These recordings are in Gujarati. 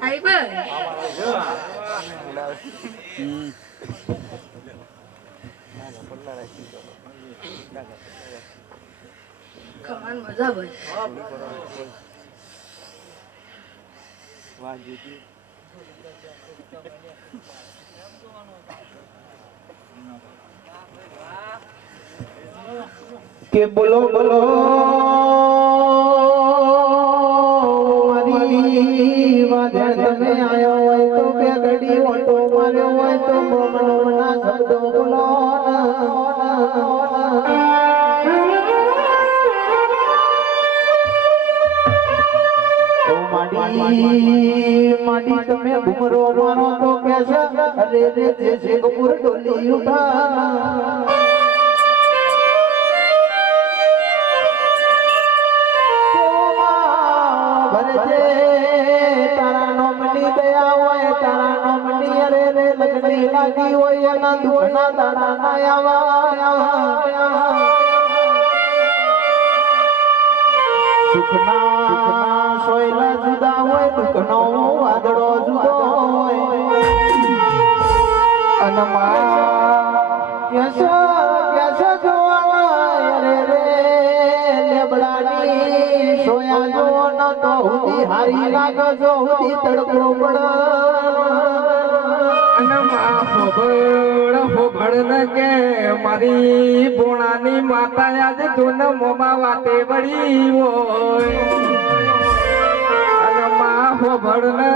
Thấy bơi. Không ăn mà giờ bơi. કે બોલો બોલો મારી વાદે તમે આયો હોય તો બે ઘડી ઓટો માર્યો હોય તો મનો મના શબ્દો બોલો ઓ માડી તમે ઘુમરો મારો તો કેસા અરે રે જે કપૂર ડોલી ઉઠા લાગી હોય એના દુખના દાડા ના આવા સુખના સોયલા જુદા હોય દુખનો વાદળો જુદો હોય અને કેસ જોવાના રે લેબડાની સોયા જો ન તો હુદી હારી લાગે જો હુદી તડકો પડ કે મારી બોણાની માતા આજ ધૂન મોમાં વાતે વળી હોય અને માં હોભળ ને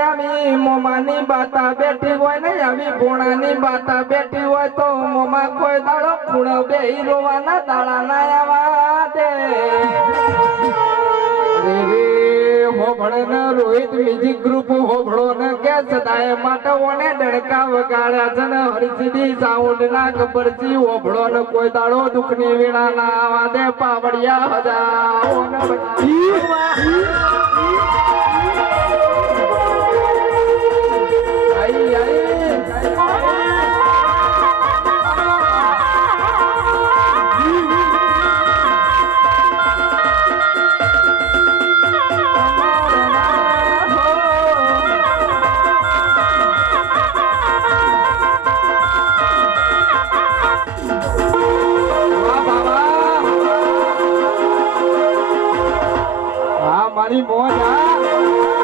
આવી મોમાની બાતા બેઠી હોય ને આવી બોણાની બાતા બેઠી હોય તો મોમાં કોઈ દાડો ખૂણો બેહી રોવાના દાડા ના આવા દે હોભળે ને રોહિત મ્યુઝિક ગ્રુપ હોભળો ને કે સદાય માટે ઓને ડણકા વગાડ્યા છે ને હરસીદી સાઉન્ડ ના ખબરજી હોભળો ને કોઈ દાડો દુખની વીણા ના આવા દે પાવડિયા હજાઓ ને મારી મોજ